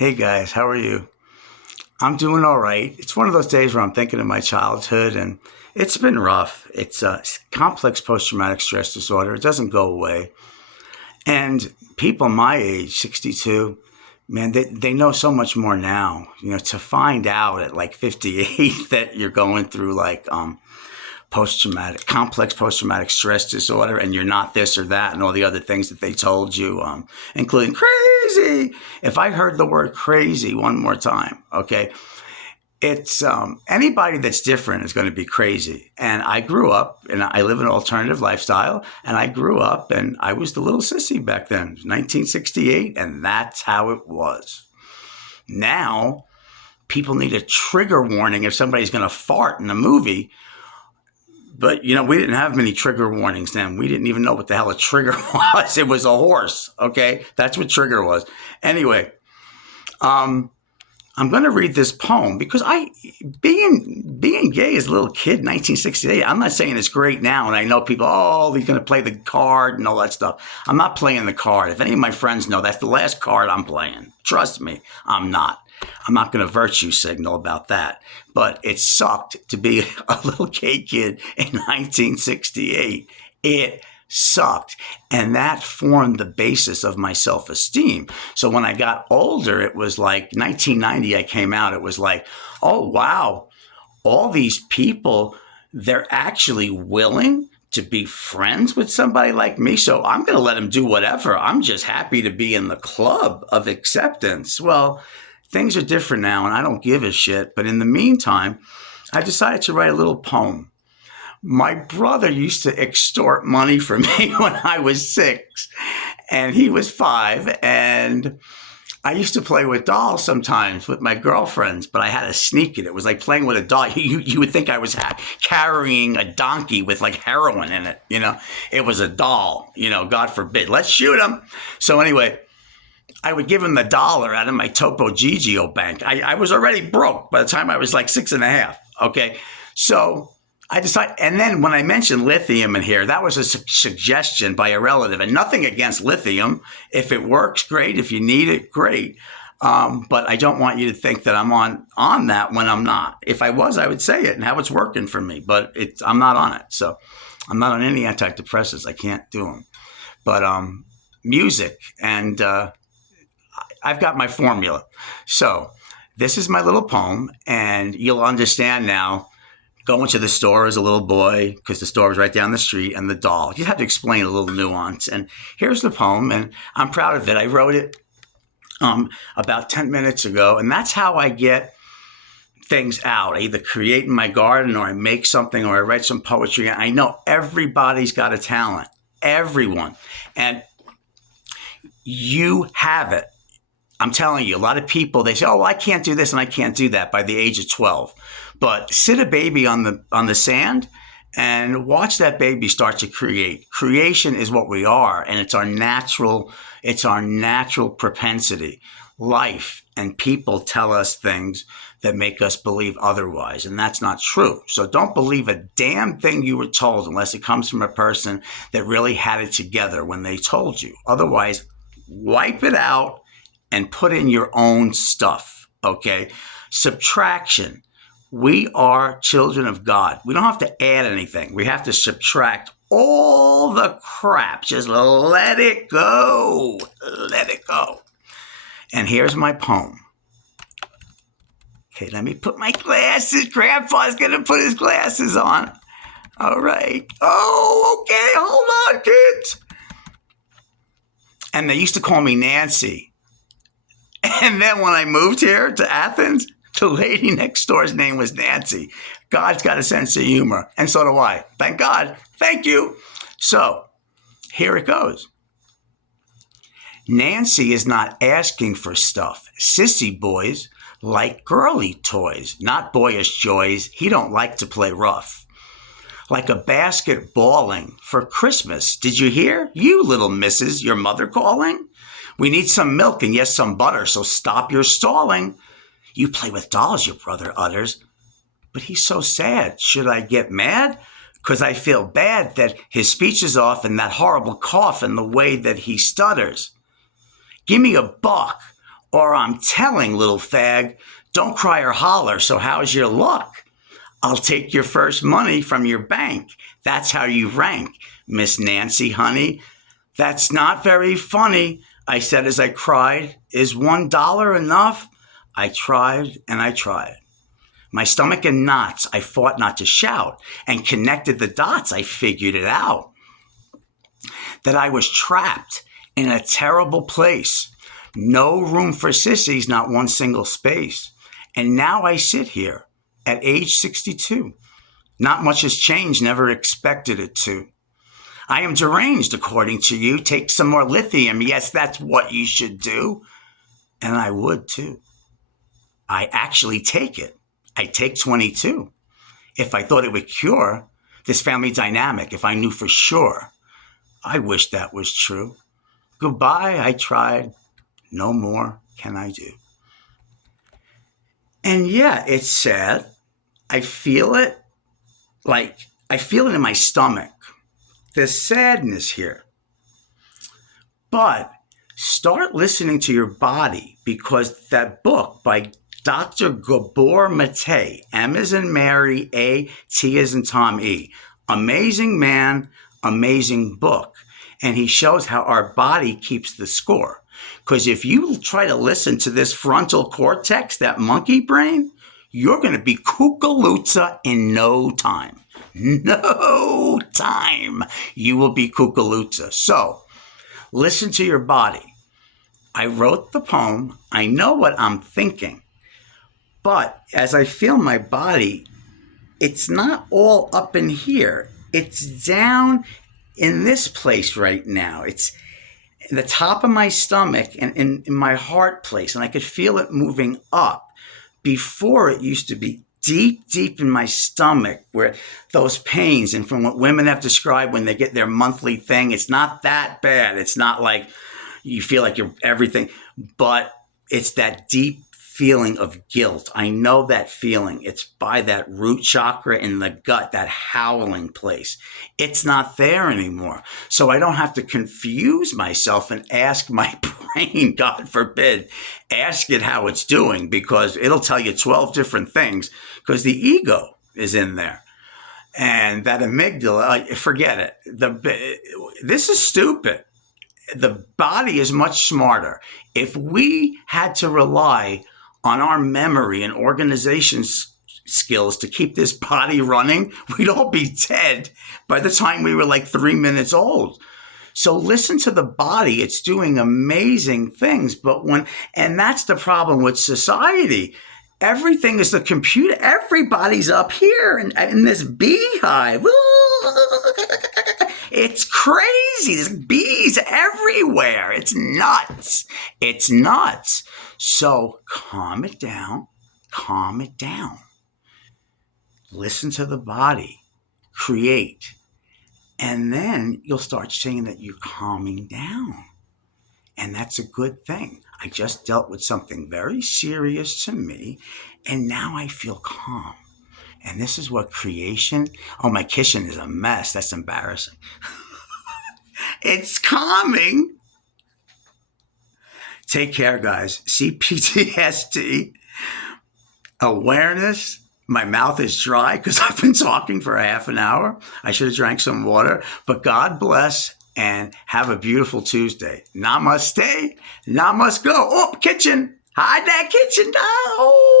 Hey guys, how are you? I'm doing all right. It's one of those days where I'm thinking of my childhood and it's been rough. It's a complex post traumatic stress disorder. It doesn't go away. And people my age, 62, man, they know so much more now. To find out at like 58 that you're going through like complex post traumatic stress disorder, and you're not this or that, and all the other things that they told you, including crazy. If I heard the word crazy one more time, okay, it's anybody that's different is going to be crazy. And I grew up and I live an alternative lifestyle, and I grew up and I was the little sissy back then, 1968, and that's how it was. Now, people need a trigger warning if somebody's going to fart in a movie. But, we didn't have many trigger warnings then. We didn't even know what the hell a trigger was. It was a horse, okay? That's what trigger was. Anyway, I'm going to read this poem because being gay as a little kid in 1968, I'm not saying it's great now. And I know people, oh, he's going to play the card and all that stuff. I'm not playing the card. If any of my friends know, that's the last card I'm playing. Trust me, I'm not. I'm not going to virtue signal about that. But it sucked to be a little gay kid in 1968. It sucked. And that formed the basis of my self-esteem. So when I got older, it was like 1990, I came out. It was like, oh, wow, all these people, they're actually willing to be friends with somebody like me. So I'm going to let them do whatever. I'm just happy to be in the club of acceptance. Well, things are different now, and I don't give a shit. But in the meantime, I decided to write a little poem. My brother used to extort money from me when I was 6, and he was 5. And I used to play with dolls sometimes with my girlfriends, but I had to sneak it. It was like playing with a doll. You would think I was carrying a donkey with like heroin in it. It was a doll, God forbid. Let's shoot him. So anyway, I would give him the dollar out of my Topo Gigio bank. I was already broke by the time I was like 6.5. Okay. So I decided, and then when I mentioned lithium in here, that was a suggestion by a relative, and nothing against lithium. If it works, great. If you need it, great. But I don't want you to think that I'm on that when I'm not. If I was, I would say it and how it's working for me, but I'm not on it. So I'm not on any antidepressants. I can't do them. But music and I've got my formula. So this is my little poem, and you'll understand now. Going to the store as a little boy, because the store was right down the street, and the doll. You have to explain a little nuance. And here's the poem, and I'm proud of it. I wrote it about 10 minutes ago, and that's how I get things out. I either create in my garden, or I make something, or I write some poetry. And I know everybody's got a talent. Everyone. And you have it. I'm telling you, a lot of people, they say, oh, well, I can't do this and I can't do that by the age of 12. But sit a baby on the sand and watch that baby start to create. Creation is what we are, and it's our natural propensity. Life and people tell us things that make us believe otherwise, and that's not true. So don't believe a damn thing you were told unless it comes from a person that really had it together when they told you. Otherwise, wipe it out and put in your own stuff, okay? Subtraction. We are children of God. We don't have to add anything. We have to subtract all the crap. Just let it go. Let it go. And here's my poem. Okay, let me put my glasses. Grandpa's going to put his glasses on. All right. Oh, okay. Hold on, kids. And they used to call me Nancy. And then when I moved here to Athens, the lady next door's name was Nancy. God's got a sense of humor, and so do I. Thank God. Thank you. So here it goes. Nancy is not asking for stuff. Sissy boys like girly toys, not boyish joys. He don't like to play rough. Like a basket balling for Christmas. Did you hear? You little missus, your mother calling? We need some milk and yes, some butter, so stop your stalling. You play with dolls, your brother utters. But he's so sad. Should I get mad? Because I feel bad that his speech is off and that horrible cough and the way that he stutters. Give me $1 Or I'm telling, little fag, don't cry or holler, so how's your luck? I'll take your first money from your bank. That's how you rank, Miss Nancy, honey. That's not very funny, I said as I cried. Is $1 enough? I tried and I tried. My stomach in knots, I fought not to shout, and connected the dots, I figured it out. That I was trapped in a terrible place. No room for sissies, not one single space. And now I sit here at age 62. Not much has changed, never expected it to. I am deranged, according to you. Take some more lithium. Yes, that's what you should do. And I would too. I actually take it. I take 22. If I thought it would cure this family dynamic, if I knew for sure, I wish that was true. Goodbye, I tried. No more can I do. And yeah, it's sad. I feel it. I feel it in my stomach. There's sadness here. But start listening to your body, because that book by Dr. Gabor Mate, M as in Mary, A, T as in Tom, E. Amazing man, amazing book. And he shows how our body keeps the score. Because if you try to listen to this frontal cortex, that monkey brain, you're going to be kookalooza in no time. No time. You will be kookalooza. So, listen to your body. I wrote the poem. I know what I'm thinking. But as I feel my body, it's not all up in here. It's down in this place right now. It's in the top of my stomach and in my heart place. And I could feel it moving up. Before, it used to be deep, deep in my stomach, where those pains, and from what women have described when they get their monthly thing, it's not that bad. It's not like you feel like you're everything, but it's that deep feeling of guilt. I know that feeling. It's by that root chakra in the gut, that howling place. It's not there anymore. So I don't have to confuse myself and ask my brain, God forbid, ask it how it's doing, because it'll tell you 12 different things, because the ego is in there. And that amygdala, forget it. This is stupid. The body is much smarter. If we had to rely on our memory and organization skills to keep this body running, we'd all be dead by the time we were like 3 minutes old. So listen to the body. It's doing amazing things. And that's the problem with society. Everything is the computer. Everybody's up here in this beehive. It's crazy. There's bees everywhere. It's nuts. It's nuts. So calm it down. Calm it down. Listen to the body. Create. And then you'll start seeing that you're calming down. And that's a good thing. I just dealt with something very serious to me, and now I feel calm. And this is what creation, my kitchen is a mess. That's embarrassing. It's calming. Take care, guys. CPTSD, awareness. My mouth is dry because I've been talking for a half an hour. I should have drank some water. But God bless and have a beautiful Tuesday. Namaste. Namaste go. Oh, kitchen. Hide that kitchen. No.